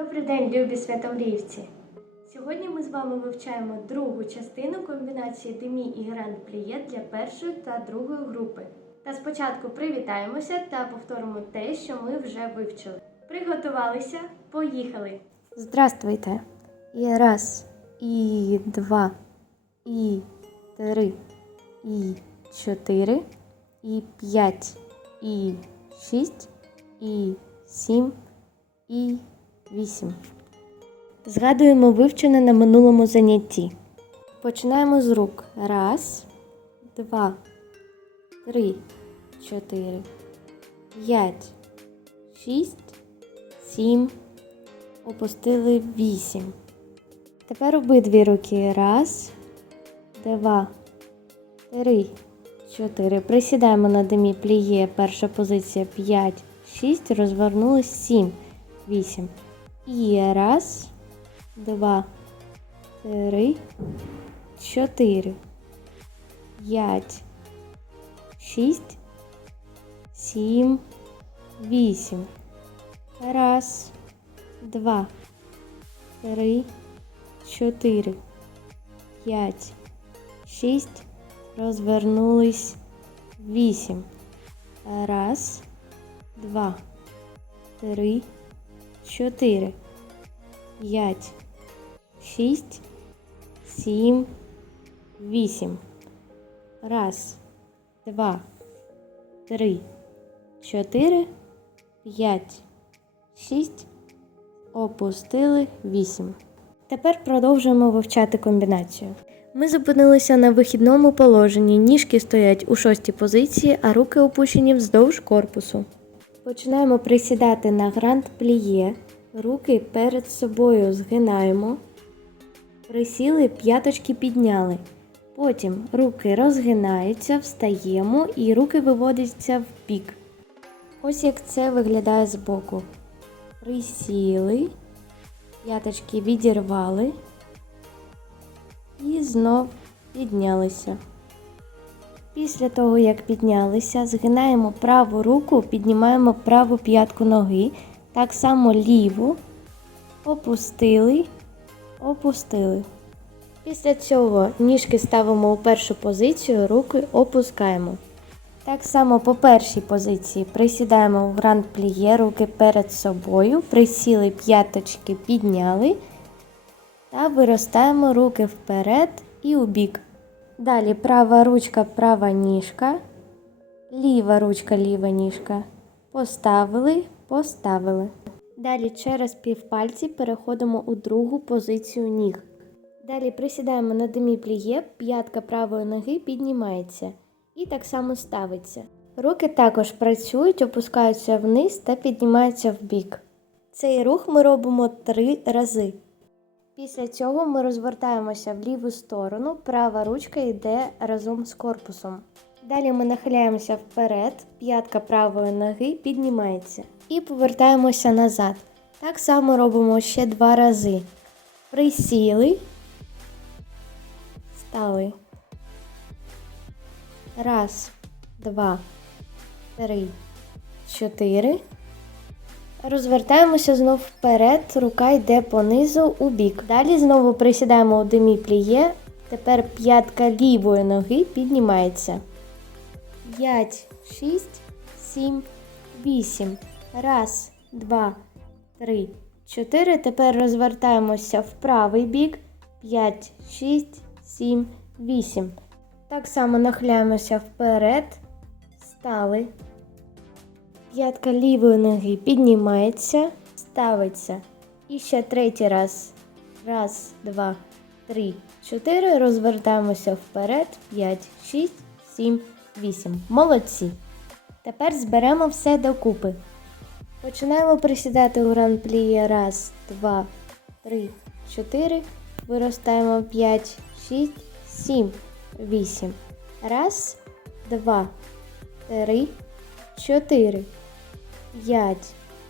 Добрий день, любі святомріївці! Сьогодні ми з вами вивчаємо другу частину комбінації Демі і Гранд Пліє для першої та другої групи. Та спочатку привітаємося та повторимо те, що ми вже вивчили. Приготувалися? Поїхали! Здравствуйте! І раз, і два, і три, і чотири, і п'ять, і шість, і сім, і вісім. Згадуємо вивчене на минулому занятті. Починаємо з рук. Раз, два, три, чотири, п'ять, шість, сім. Опустили вісім. Тепер обидві руки. Раз, два, три, чотири. Присідаємо на демі пліє. Перша позиція 5, 6. Розвернулись 7, 8. І раз, два, три, чотири, п'ять, шість, сім, вісім. Раз, два, три, чотири, п'ять, шість. Розвернулись вісім. Раз, два, три, чотири, п'ять, шість, сім, вісім. Раз, два, три, чотири, п'ять, шість. Опустили вісім. Тепер продовжуємо вивчати комбінацію. Ми зупинилися на вихідному положенні. Ніжки стоять у шостій позиції, а руки опущені вздовж корпусу. Починаємо присідати на гранд пліє. Руки перед собою згинаємо. Присіли, п'яточки підняли. Потім руки розгинаються, встаємо і руки виводяться в бік. Ось як це виглядає збоку. Присіли, п'яточки відірвали і знов піднялися. Після того, як піднялися, згинаємо праву руку, піднімаємо праву п'ятку ноги, так само ліву, опустили, опустили. Після цього ніжки ставимо у першу позицію, руки опускаємо. Так само по першій позиції присідаємо в гранд пліє, руки перед собою, присіли п'яточки, підняли та виростаємо руки вперед і у бік. Далі права ручка, права ніжка, ліва ручка, ліва ніжка. Поставили, поставили. Далі через півпальці переходимо у другу позицію ніг. Далі присідаємо на демі пліє, п'ятка правої ноги піднімається і так само ставиться. Руки також працюють, опускаються вниз та піднімаються в бік. Цей рух ми робимо три рази. Після цього ми розвертаємося в ліву сторону, права ручка йде разом з корпусом. Далі ми нахиляємося вперед, п'ятка правої ноги піднімається і повертаємося назад. Так само робимо ще два рази. Присіли, стали. Раз, два, три, чотири. Розвертаємося знов вперед, рука йде понизу у бік. Далі знову присідаємо у демі пліє. Тепер п'ятка лівої ноги піднімається. 5, 6, 7, 8. Раз, два, три, чотири. Тепер розвертаємося в правий бік. 5, 6, 7, 8. Так само нахиляємося вперед. Стали. П'ятка лівої ноги піднімається, ставиться. І ще третій раз. Раз, два, три, чотири. Розвертаємося вперед. П'ять, шість, сім, вісім. Молодці. Тепер зберемо все докупи. Починаємо присідати у гран-пліє. Раз, два, три, чотири. Виростаємо п'ять, шість, сім, вісім. Раз, два, три, чотири. 5,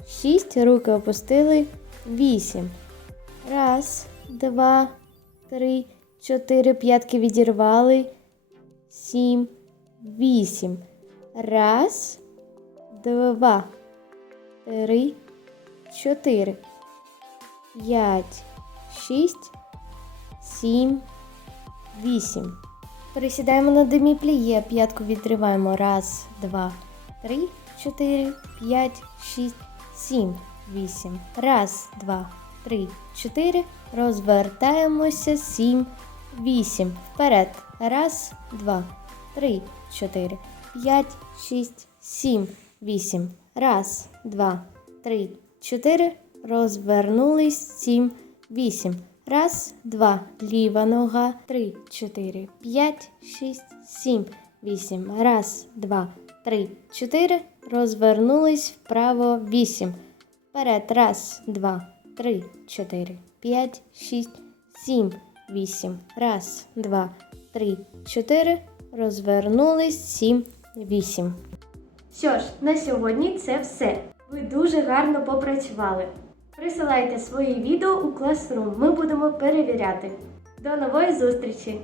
6, руки опустили, 8. Раз, два, три, чотири, п'ятки відірвали, сім, вісім. Раз, два, три, чотири, п'ять, шість, сім, вісім. Пересідаємо на деміпліє, п'ятку відриваємо. Раз, два, три, чотири, п'ять, шість, сім, вісім. Раз, два, три, чотири. Розвертаємося. Сім, вісім. Вперед. Раз, два, три, чотири, п'ять, шість, сім, вісім. Раз, два, три, чотири. Розвернулись. Сім, вісім. Раз, два, ліва нога, три, чотири, п'ять, шість, сім, вісім. Раз, два, три, чотири. Розвернулись вправо, вісім. Вперед, раз, два, три, чотири, п'ять, шість, сім, вісім. Раз, два, три, чотири. Розвернулись, сім, вісім. Що ж, на сьогодні це все. Ви дуже гарно попрацювали. Присилайте свої відео у Classroom, ми будемо перевіряти. До нової зустрічі!